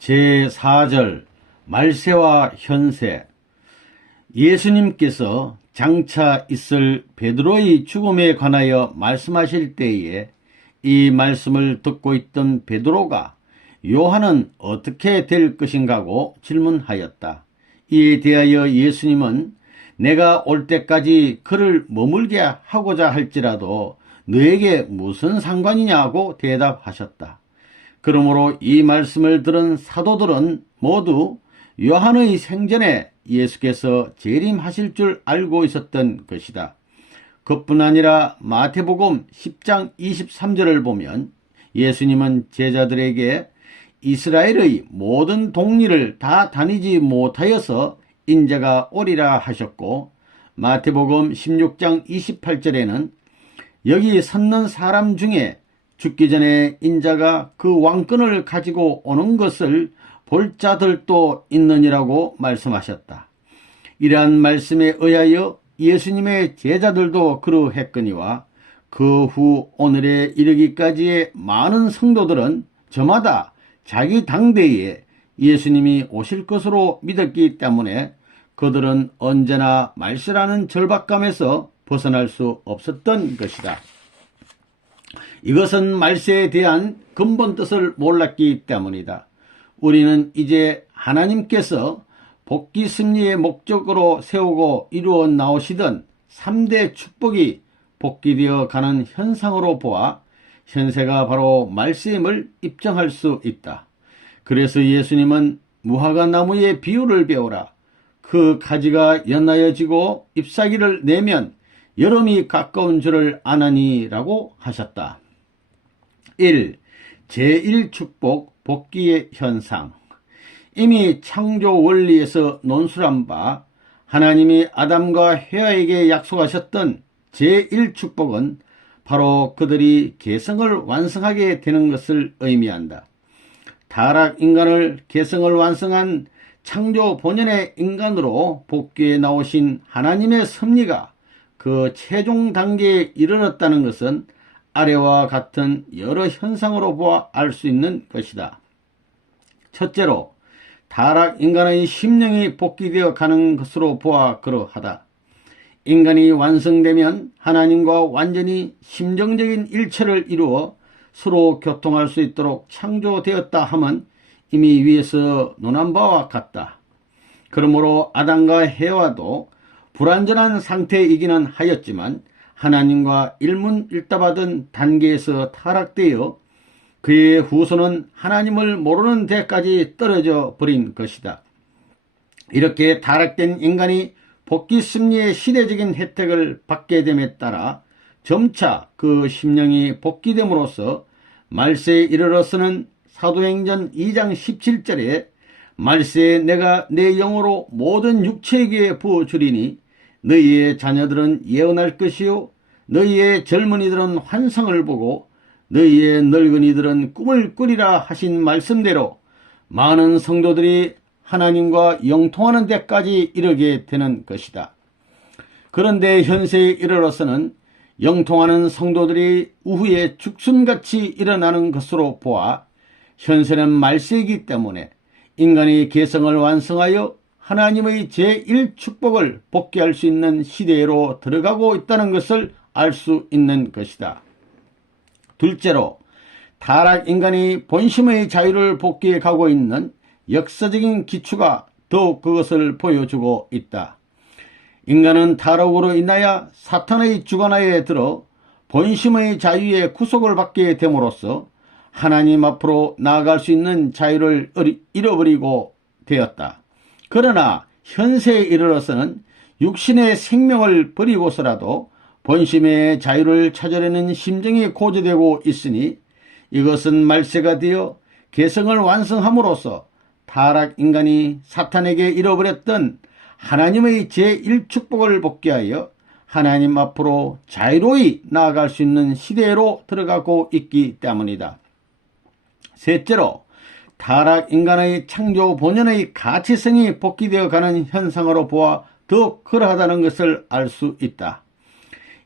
제4절 말세와 현세. 예수님께서 장차 있을 베드로의 죽음에 관하여 말씀하실 때에 이 말씀을 듣고 있던 베드로가 요한은 어떻게 될 것인가고 질문하였다. 이에 대하여 예수님은 내가 올 때까지 그를 머물게 하고자 할지라도 너에게 무슨 상관이냐고 대답하셨다. 그러므로 이 말씀을 들은 사도들은 모두 요한의 생전에 예수께서 재림하실 줄 알고 있었던 것이다. 그뿐 아니라 마태복음 10장 23절을 보면 예수님은 제자들에게 이스라엘의 모든 동리를 다 다니지 못하여서 인자가 오리라 하셨고, 마태복음 16장 28절에는 여기 섰는 사람 중에 죽기 전에 인자가 그 왕권을 가지고 오는 것을 볼 자들도 있느니라고 말씀하셨다. 이러한 말씀에 의하여 예수님의 제자들도 그러했거니와 그 후 오늘에 이르기까지의 많은 성도들은 저마다 자기 당대에 예수님이 오실 것으로 믿었기 때문에 그들은 언제나 말세라는 절박감에서 벗어날 수 없었던 것이다. 이것은 말세에 대한 근본 뜻을 몰랐기 때문이다. 우리는 이제 하나님께서 복귀 승리의 목적으로 세우고 이루어 나오시던 3대 축복이 복귀되어 가는 현상으로 보아 현세가 바로 말세임을 입증할 수 있다. 그래서 예수님은 무화과 나무의 비유를 배우라. 그 가지가 연하여지고 잎사귀를 내면 여름이 가까운 줄을 아나니라고 하셨다. 1. 제1축복 복귀의 현상. 이미 창조 원리에서 논술한 바 하나님이 아담과 헤아에게 약속하셨던 제1축복은 바로 그들이 개성을 완성하게 되는 것을 의미한다. 타락 인간을 개성을 완성한 창조 본연의 인간으로 복귀해 나오신 하나님의 섭리가 그 최종 단계에 이르렀다는 것은 아래와 같은 여러 현상으로 보아 알 수 있는 것이다. 첫째로 타락 인간의 심령이 복귀되어 가는 것으로 보아 그러하다. 인간이 완성되면 하나님과 완전히 심정적인 일체를 이루어 서로 교통할 수 있도록 창조되었다 함은 이미 위에서 논한 바와 같다. 그러므로 아담과 해와도 불완전한 상태이기는 하였지만 하나님과 일문일답하던 단계에서 타락되어 그의 후손은 하나님을 모르는 데까지 떨어져 버린 것이다. 이렇게 타락된 인간이 복귀 승리의 시대적인 혜택을 받게 됨에 따라 점차 그 심령이 복귀됨으로써 말세에 이르러서는 사도행전 2장 17절에 말세에 내가 내 영으로 모든 육체에게 부어주리니 너희의 자녀들은 예언할 것이요 너희의 젊은이들은 환상을 보고 너희의 늙은이들은 꿈을 꾸리라 하신 말씀대로 많은 성도들이 하나님과 영통하는 데까지 이르게 되는 것이다. 그런데 현세에 이르러서는 영통하는 성도들이 우후에 죽순같이 일어나는 것으로 보아 현세는 말세이기 때문에 인간이 개성을 완성하여 하나님의 제1축복을 복귀할 수 있는 시대로 들어가고 있다는 것을 알 수 있는 것이다. 둘째로 타락 인간이 본심의 자유를 복귀해 가고 있는 역사적인 기초가 더욱 그것을 보여주고 있다. 인간은 타락으로 인하여 사탄의 주관하에 들어 본심의 자유의 구속을 받게 됨으로써 하나님 앞으로 나아갈 수 있는 자유를 잃어버리고 되었다. 그러나 현세에 이르러서는 육신의 생명을 버리고서라도 본심의 자유를 찾으려는 심정이 고조되고 있으니 이것은 말세가 되어 개성을 완성함으로써 타락 인간이 사탄에게 잃어버렸던 하나님의 제1축복을 복귀하여 하나님 앞으로 자유로이 나아갈 수 있는 시대로 들어가고 있기 때문이다. 셋째로 타락 인간의 창조 본연의 가치성이 복귀되어 가는 현상으로 보아 더욱 그러하다는 것을 알 수 있다.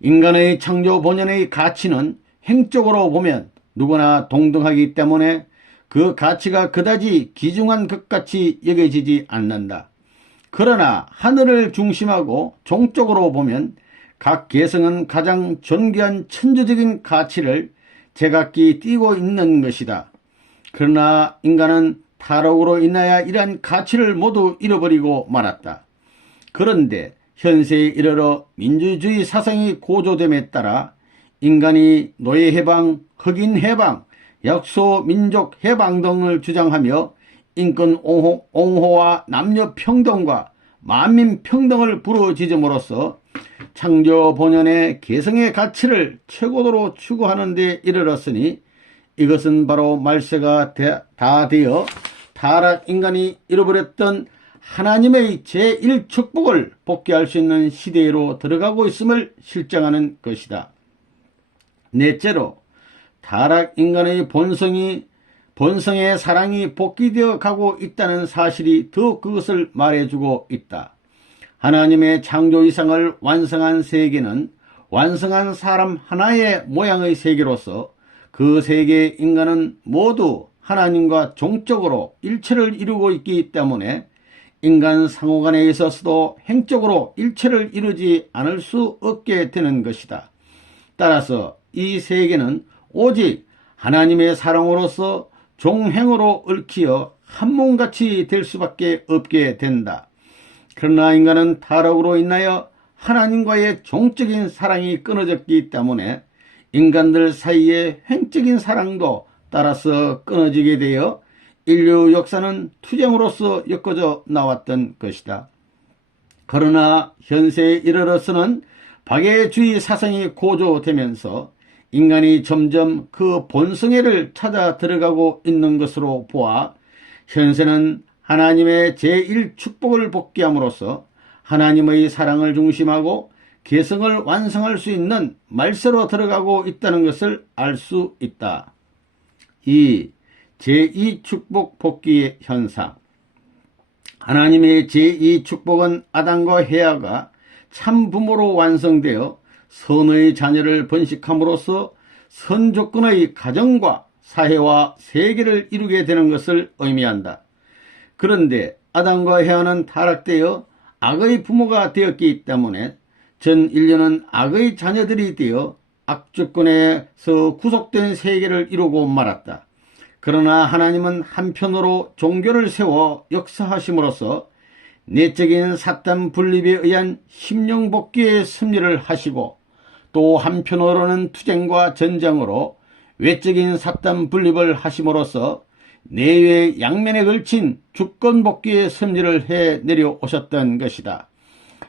인간의 창조 본연의 가치는 행적으로 보면 누구나 동등하기 때문에 그 가치가 그다지 귀중한 것 같이 여겨지지 않는다. 그러나 하늘을 중심하고 종적으로 보면 각 개성은 가장 존귀한 천주적인 가치를 제각기 띠고 있는 것이다. 그러나 인간은 타락으로 인하여 이러한 가치를 모두 잃어버리고 말았다. 그런데 현세에 이르러 민주주의 사상이 고조됨에 따라 인간이 노예해방, 흑인해방, 약소민족해방 등을 주장하며 인권 옹호와 남녀평등과 만민평등을 부르짖음으로써 창조 본연의 개성의 가치를 최고도로 추구하는 데 이르렀으니 이것은 바로 말세가 다 되어 타락 인간이 잃어버렸던 하나님의 제1축복을 복귀할 수 있는 시대로 들어가고 있음을 실증하는 것이다. 넷째로 타락 인간의 본성의 사랑이 복귀되어 가고 있다는 사실이 더욱 그것을 말해주고 있다. 하나님의 창조 이상을 완성한 세계는 완성한 사람 하나의 모양의 세계로서 그 세계의 인간은 모두 하나님과 종적으로 일체를 이루고 있기 때문에 인간 상호간에 있어서도 행적으로 일체를 이루지 않을 수 없게 되는 것이다. 따라서 이 세계는 오직 하나님의 사랑으로서 종행으로 얽히어 한 몸같이 될 수밖에 없게 된다. 그러나 인간은 타락으로 인하여 하나님과의 종적인 사랑이 끊어졌기 때문에 인간들 사이의 행적인 사랑도 따라서 끊어지게 되어 인류 역사는 투쟁으로서 엮어져 나왔던 것이다. 그러나 현세에 이르러서는 박애주의 사상이 고조되면서 인간이 점점 그 본성애를 찾아 들어가고 있는 것으로 보아 현세는 하나님의 제1축복을 복귀함으로써 하나님의 사랑을 중심하고 개성을 완성할 수 있는 말세로 들어가고 있다는 것을 알 수 있다. 이 제2축복 복귀의 현상. 하나님의 제2축복은 아담과 헤아가 참부모로 완성되어 선의 자녀를 번식함으로써 선조건의 가정과 사회와 세계를 이루게 되는 것을 의미한다. 그런데 아담과 헤아는 타락되어 악의 부모가 되었기 때문에 전 인류는 악의 자녀들이 되어 악주권에서 구속된 세계를 이루고 말았다. 그러나 하나님은 한편으로 종교를 세워 역사하심으로써 내적인 사탄 분립에 의한 심령복귀의 섭리를 하시고 또 한편으로는 투쟁과 전쟁으로 외적인 사탄 분립을 하심으로써 내외 양면에 걸친 주권복귀의 섭리를 해 내려오셨던 것이다.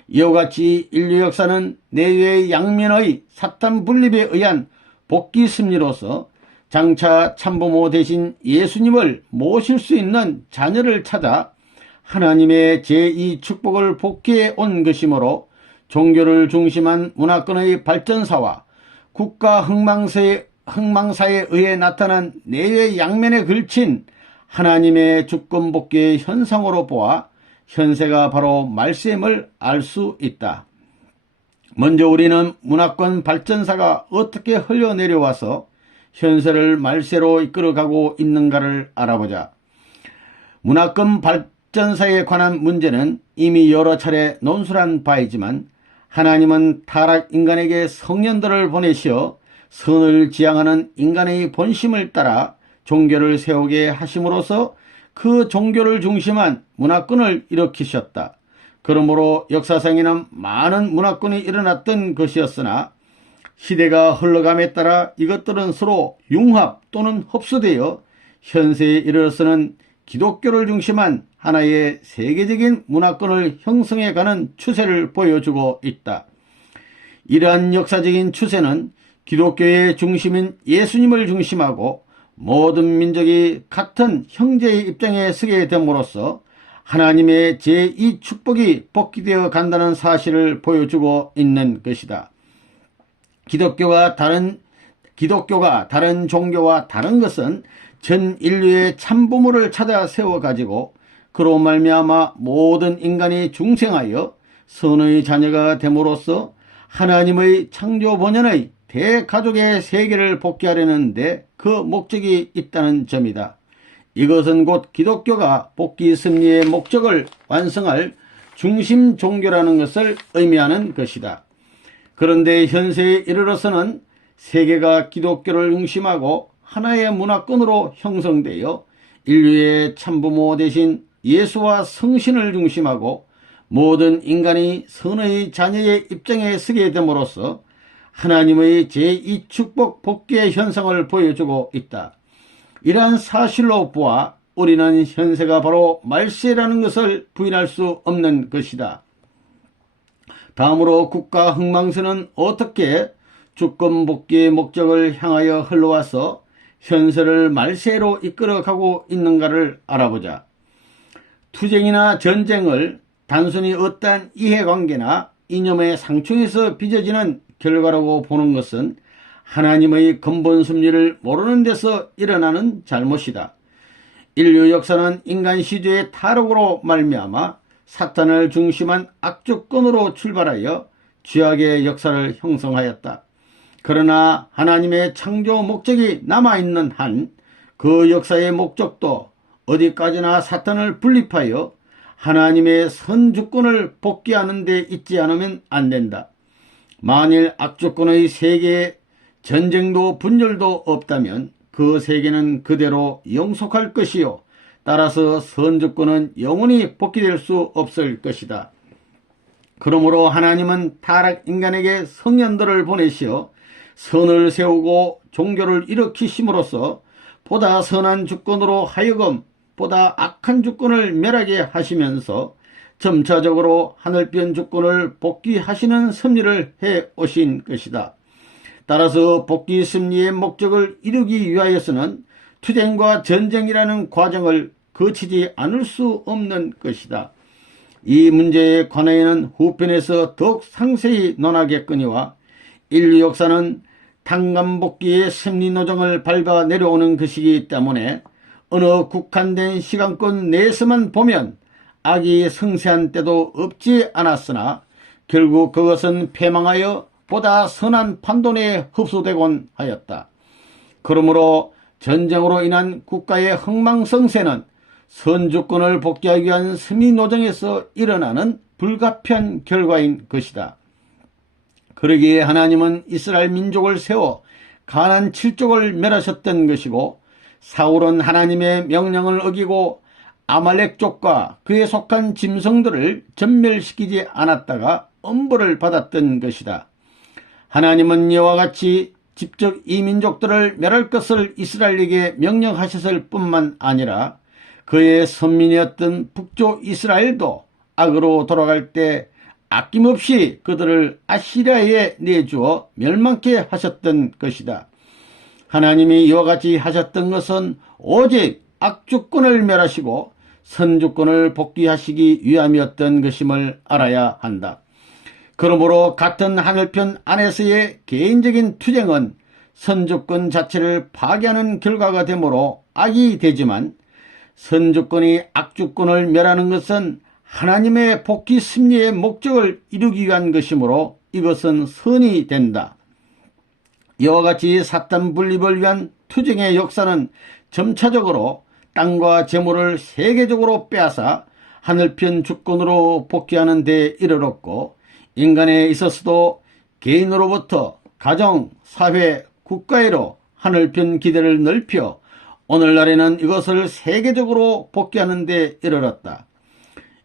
이와 같이 인류 역사는 내외 양면의 사탄 분립에 의한 복귀 섭리로서 장차 참부모 대신 예수님을 모실 수 있는 자녀를 찾아 하나님의 제2축복을 복귀해 온 것이므로 종교를 중심한 문화권의 발전사와 국가 흥망사에 의해 나타난 내외 양면에 걸친 하나님의 주권 복귀의 현상으로 보아 현세가 바로 말셈을 알 수 있다. 먼저 우리는 문화권 발전사가 어떻게 흘러내려와서 현세를 말세로 이끌어가고 있는가를 알아보자. 문화권 발전사에 관한 문제는 이미 여러 차례 논술한 바이지만 하나님은 타락 인간에게 성년들을 보내시어 선을 지향하는 인간의 본심을 따라 종교를 세우게 하심으로써 그 종교를 중심한 문화권을 일으키셨다. 그러므로 역사상에는 많은 문화권이 일어났던 것이었으나 시대가 흘러감에 따라 이것들은 서로 융합 또는 흡수되어 현세에 이르러서는 기독교를 중심한 하나의 세계적인 문화권을 형성해가는 추세를 보여주고 있다. 이러한 역사적인 추세는 기독교의 중심인 예수님을 중심하고 모든 민족이 같은 형제의 입장에 서게 됨으로써 하나님의 제2축복이 복귀되어 간다는 사실을 보여주고 있는 것이다. 기독교가 다른 종교와 다른 것은 전 인류의 참부모를 찾아 세워가지고 그로 말미암아 모든 인간이 중생하여 선의 자녀가 됨으로써 하나님의 창조 본연의 대가족의 세계를 복귀하려는데 그 목적이 있다는 점이다. 이것은 곧 기독교가 복귀 승리의 목적을 완성할 중심 종교라는 것을 의미하는 것이다. 그런데 현세에 이르러서는 세계가 기독교를 중심하고 하나의 문화권으로 형성되어 인류의 참부모 대신 예수와 성신을 중심하고 모든 인간이 선의 자녀의 입장에 서게 됨으로써 하나님의 제2축복 복귀의 현상을 보여주고 있다. 이러한 사실로 보아 우리는 현세가 바로 말세라는 것을 부인할 수 없는 것이다. 다음으로 국가 흥망세는 어떻게 주권 복귀의 목적을 향하여 흘러와서 현세를 말세로 이끌어가고 있는가를 알아보자. 투쟁이나 전쟁을 단순히 어떠한 이해관계나 이념의 상충에서 빚어지는 결과라고 보는 것은 하나님의 근본 섭리를 모르는 데서 일어나는 잘못이다. 인류 역사는 인간 시대의 타락으로 말미암아 사탄을 중심한 악조건으로 출발하여 죄악의 역사를 형성하였다. 그러나 하나님의 창조 목적이 남아있는 한 그 역사의 목적도 어디까지나 사탄을 분립하여 하나님의 선주권을 복귀하는 데 있지 않으면 안 된다. 만일 악조건의 세계에 전쟁도 분열도 없다면 그 세계는 그대로 영속할 것이요 따라서 선주권은 영원히 복귀될 수 없을 것이다. 그러므로 하나님은 타락 인간에게 성년들을 보내시어 선을 세우고 종교를 일으키심으로써 보다 선한 주권으로 하여금 보다 악한 주권을 멸하게 하시면서 점차적으로 하늘변 주권을 복귀하시는 섭리를 해 오신 것이다. 따라서 복귀 섭리의 목적을 이루기 위하여서는 투쟁과 전쟁이라는 과정을 거치지 않을 수 없는 것이다. 이 문제에 관하여는 후편에서 더욱 상세히 논하겠거니와 인류 역사는 탄감복귀의 섭리노정을 밟아 내려오는 것이기 때문에 어느 국한된 시간권 내에서만 보면 악이 성세한 때도 없지 않았으나 결국 그것은 패망하여 보다 선한 판돈에 흡수되곤 하였다. 그러므로 전쟁으로 인한 국가의 흥망성쇠는 선주권을 복귀하기 위한 섭리노정에서 일어나는 불가피한 결과인 것이다. 그러기에 하나님은 이스라엘 민족을 세워 가나안 7족을 멸하셨던 것이고 사울은 하나님의 명령을 어기고 아말렉족과 그에 속한 짐승들을 전멸시키지 않았다가 엄벌을 받았던 것이다. 하나님은 이와 같이 직접 이 민족들을 멸할 것을 이스라엘에게 명령하셨을 뿐만 아니라 그의 선민이었던 북쪽 이스라엘도 악으로 돌아갈 때 아낌없이 그들을 아시리아에 내주어 멸망케 하셨던 것이다. 하나님이 이와 같이 하셨던 것은 오직 악주권을 멸하시고 선주권을 복귀하시기 위함이었던 것임을 알아야 한다. 그러므로 같은 하늘편 안에서의 개인적인 투쟁은 선주권 자체를 파괴하는 결과가 되므로 악이 되지만 선주권이 악주권을 멸하는 것은 하나님의 복귀 섭리의 목적을 이루기 위한 것이므로 이것은 선이 된다. 이와 같이 사탄 분립을 위한 투쟁의 역사는 점차적으로 땅과 재물을 세계적으로 빼앗아 하늘편 주권으로 복귀하는 데 이르렀고 인간에 있어서도 개인으로부터 가정, 사회, 국가로 하늘편 기대를 넓혀 오늘날에는 이것을 세계적으로 복귀하는 데 이르렀다.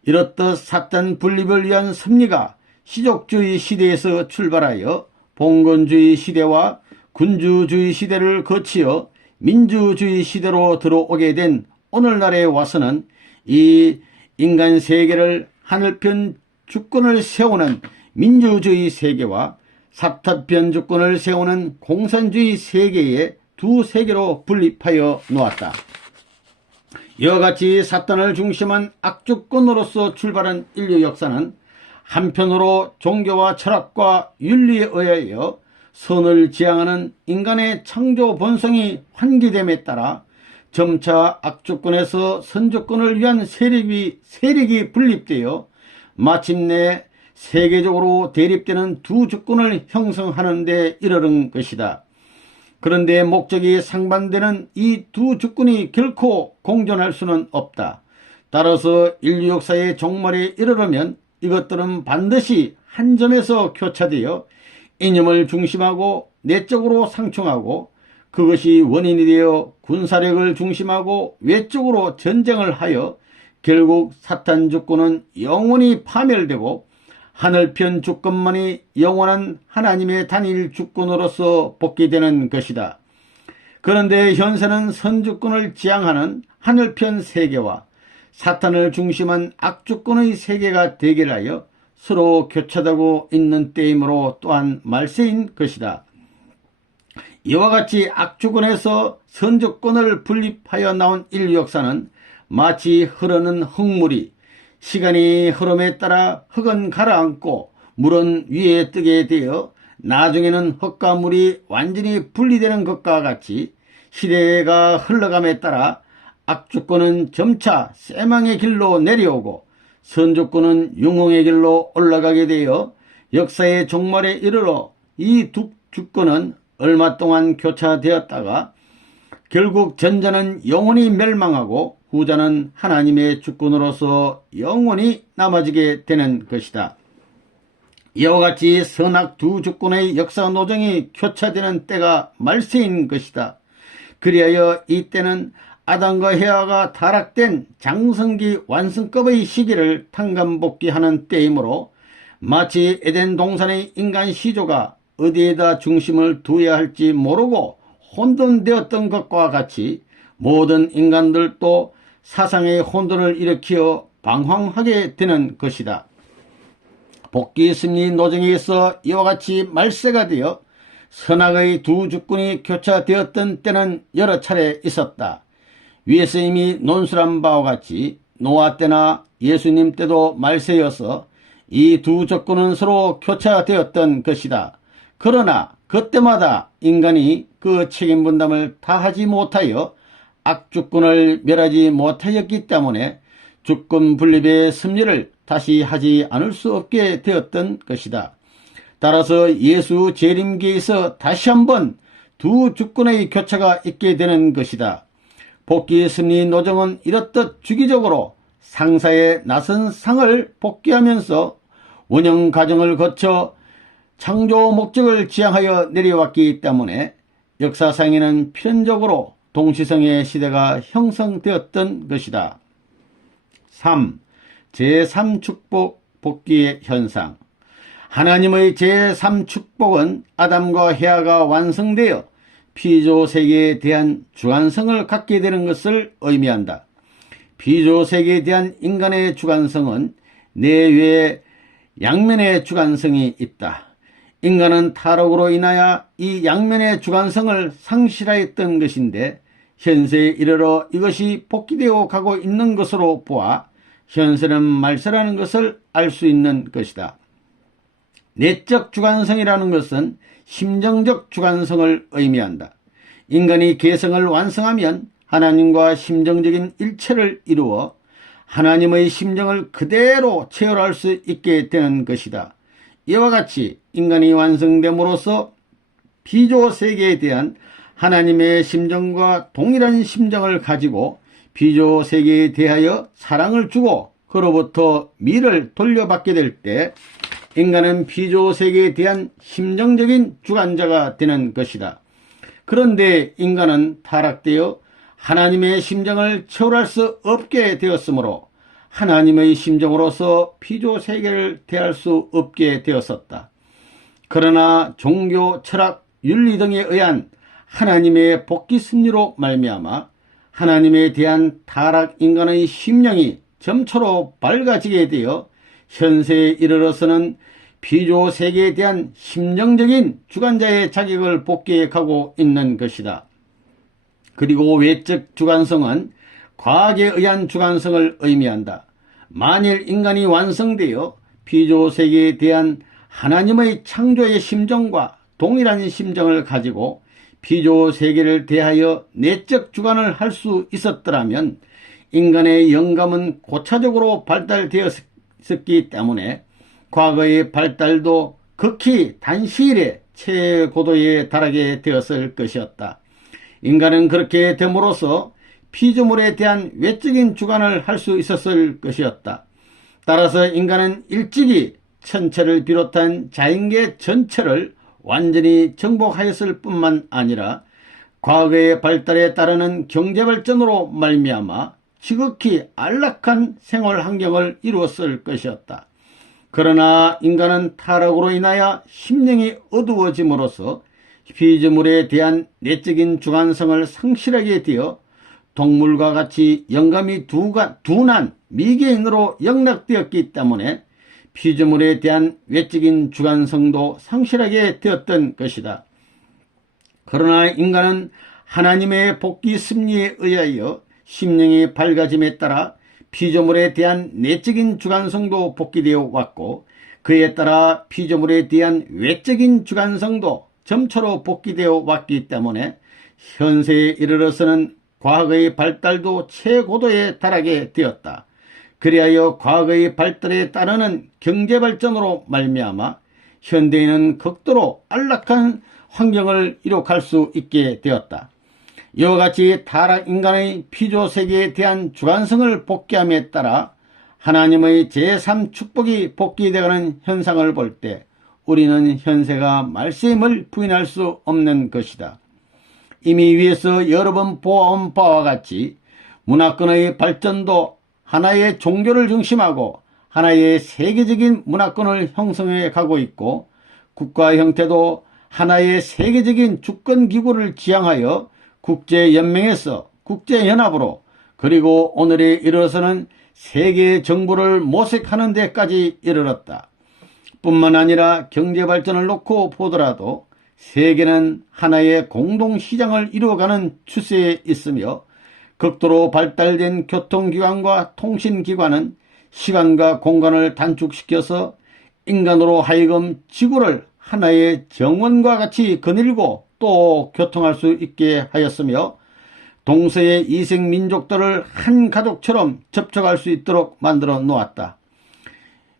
이렇듯 사탄 분립을 위한 섭리가 시족주의 시대에서 출발하여 봉건주의 시대와 군주주의 시대를 거치어 민주주의 시대로 들어오게 된 오늘날에 와서는 이 인간 세계를 하늘편 주권을 세우는 민주주의 세계와 사탄편 주권을 세우는 공산주의 세계의 두 세계로 분립하여 놓았다. 이와 같이 사탄을 중심한 악주권으로서 출발한 인류 역사는 한편으로 종교와 철학과 윤리에 의하여 선을 지향하는 인간의 창조 본성이 환기됨에 따라 점차 악주권에서 선주권을 위한 세력이 분립되어 마침내 세계적으로 대립되는 두 주권을 형성하는 데 이르는 것이다. 그런데 목적이 상반되는 이 두 주권이 결코 공존할 수는 없다. 따라서 인류 역사의 종말에 이르려면 이것들은 반드시 한 점에서 교차되어 이념을 중심하고 내적으로 상충하고, 그것이 원인이 되어 군사력을 중심하고 외적으로 전쟁을 하여 결국 사탄 주권은 영원히 파멸되고 하늘편 주권만이 영원한 하나님의 단일 주권으로서 복귀되는 것이다. 그런데 현세는 선주권을 지향하는 하늘편 세계와 사탄을 중심한 악주권의 세계가 대결하여 서로 교차되고 있는 때이므로 또한 말세인 것이다. 이와 같이 악주권에서 선주권을 분립하여 나온 인류 역사는 마치 흐르는 흙물이 시간이 흐름에 따라 흙은 가라앉고 물은 위에 뜨게 되어 나중에는 흙과 물이 완전히 분리되는 것과 같이 시대가 흘러감에 따라 악주권은 점차 쇠망의 길로 내려오고 선주권은 영웅의 길로 올라가게 되어 역사의 종말에 이르러 이 두 주권은 얼마 동안 교차되었다가 결국 전자는 영원히 멸망하고 후자는 하나님의 주권으로서 영원히 남아지게 되는 것이다. 이와 같이 선악 두 주권의 역사 노정이 교차되는 때가 말세인 것이다. 그리하여 이때는 아담과 헤아가 타락된 장성기 완성급의 시기를 탕감복귀하는 때이므로 마치 에덴 동산의 인간 시조가 어디에다 중심을 두어야 할지 모르고 혼돈되었던 것과 같이 모든 인간들도 사상의 혼돈을 일으켜 방황하게 되는 것이다. 복귀 심리 노정에서 이와 같이 말세가 되어 선악의 두 주권이 교차되었던 때는 여러 차례 있었다. 위에서 이미 논술한 바와 같이 노아 때나 예수님 때도 말세여서 이 두 조건은 서로 교차되었던 것이다. 그러나 그때마다 인간이 그 책임 분담을 다하지 못하여 악주권을 멸하지 못하였기 때문에 주권 분립의 섭리를 다시 하지 않을 수 없게 되었던 것이다. 따라서 예수 재림기에서 다시 한번 두 주권의 교차가 있게 되는 것이다. 복귀 섭리 노정은 이렇듯 주기적으로 상사의 나선 상을 복귀하면서 원형 과정을 거쳐 창조 목적을 지향하여 내려왔기 때문에 역사상에는 필연적으로 동시성의 시대가 형성되었던 것이다. 3. 제3축복 복귀의 현상. 하나님의 제3축복은 아담과 헤아가 완성되어 피조세계에 대한 주관성을 갖게 되는 것을 의미한다. 피조세계에 대한 인간의 주관성은 내외에 양면의 주관성이 있다. 인간은 타락으로 인하여 이 양면의 주관성을 상실하였던 것인데 현세에 이르러 이것이 복귀되어 가고 있는 것으로 보아 현세는 말세라는 것을 알 수 있는 것이다. 내적 주관성이라는 것은 심정적 주관성을 의미한다. 인간이 개성을 완성하면 하나님과 심정적인 일체를 이루어 하나님의 심정을 그대로 체험할 수 있게 되는 것이다. 이와 같이 인간이 완성됨으로써 비조세계에 대한 하나님의 심정과 동일한 심정을 가지고 비조세계에 대하여 사랑을 주고 그로부터 미를 돌려받게 될 때 인간은 비조세계에 대한 심정적인 주관자가 되는 것이다. 그런데 인간은 타락되어 하나님의 심정을 초월할 수 없게 되었으므로 하나님의 심정으로서 피조세계를 대할 수 없게 되었었다. 그러나 종교, 철학, 윤리 등에 의한 하나님의 복귀 섭리로 말미암아 하나님에 대한 타락 인간의 심령이 점차로 밝아지게 되어 현세에 이르러서는 피조세계에 대한 심정적인 주관자의 자격을 복귀해 가고 있는 것이다. 그리고 외적 주관성은 과학에 의한 주관성을 의미한다. 만일 인간이 완성되어 피조세계에 대한 하나님의 창조의 심정과 동일한 심정을 가지고 피조세계를 대하여 내적 주관을 할 수 있었더라면 인간의 영감은 고차적으로 발달되었기 때문에 과거의 발달도 극히 단시일에 최고도에 달하게 되었을 것이었다. 인간은 그렇게 됨으로써 피조물에 대한 외적인 주관을 할 수 있었을 것이었다. 따라서 인간은 일찍이 천체를 비롯한 자연계 전체를 완전히 정복하였을 뿐만 아니라 과거의 발달에 따르는 경제발전으로 말미암아 지극히 안락한 생활 환경을 이루었을 것이었다. 그러나 인간은 타락으로 인하여 심령이 어두워짐으로써 피조물에 대한 내적인 주관성을 상실하게 되어 동물과 같이 영감이 둔한 미개인으로 영락되었기 때문에 피조물에 대한 외적인 주관성도 상실하게 되었던 것이다. 그러나 인간은 하나님의 복귀 섭리에 의하여 심령이 밝아짐에 따라 피조물에 대한 내적인 주관성도 복귀되어 왔고, 그에 따라 피조물에 대한 외적인 주관성도 점차로 복귀되어 왔기 때문에 현세에 이르러서는 과거의 발달도 최고도에 달하게 되었다. 그리하여 과거의 발달에 따르는 경제발전으로 말미암아 현대인은 극도로 안락한 환경을 이룩할 수 있게 되었다. 이와 같이 타락 인간의 피조세계에 대한 주관성을 복귀함에 따라 하나님의 제3축복이 복귀되어가는 현상을 볼 때 우리는 현세가 말씀을 부인할 수 없는 것이다. 이미 위에서 여러 번 보아온 바와 같이 문화권의 발전도 하나의 종교를 중심하고 하나의 세계적인 문화권을 형성해 가고 있고, 국가 형태도 하나의 세계적인 주권기구를 지향하여 국제연맹에서 국제연합으로, 그리고 오늘에 이르러서는 세계 정부를 모색하는 데까지 이르렀다. 뿐만 아니라 경제발전을 놓고 보더라도 세계는 하나의 공동시장을 이루어가는 추세에 있으며, 극도로 발달된 교통기관과 통신기관은 시간과 공간을 단축시켜서 인간으로 하여금 지구를 하나의 정원과 같이 거닐고 또 교통할 수 있게 하였으며, 동서의 이색민족들을 한 가족처럼 접촉할 수 있도록 만들어 놓았다.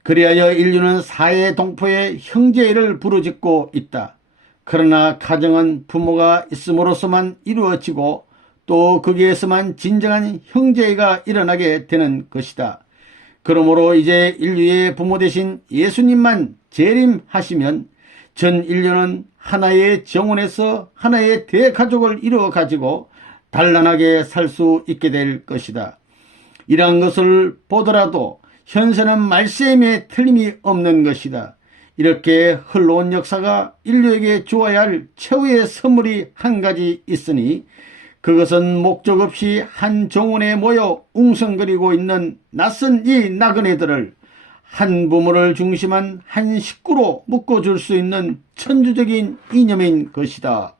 그리하여 인류는 사회 동포의 형제를 부르짖고 있다. 그러나 가정은 부모가 있음으로써만 이루어지고 또 거기에서만 진정한 형제가 일어나게 되는 것이다. 그러므로 이제 인류의 부모 되신 예수님만 재림하시면 전 인류는 하나의 정원에서 하나의 대가족을 이루어 가지고 단란하게 살 수 있게 될 것이다. 이러한 것을 보더라도 현세는 말씀에 틀림이 없는 것이다. 이렇게 흘러온 역사가 인류에게 주어야 할 최후의 선물이 한 가지 있으니, 그것은 목적 없이 한 정원에 모여 웅성거리고 있는 낯선 이 나그네들을 한 부모를 중심한 한 식구로 묶어줄 수 있는 천주적인 이념인 것이다.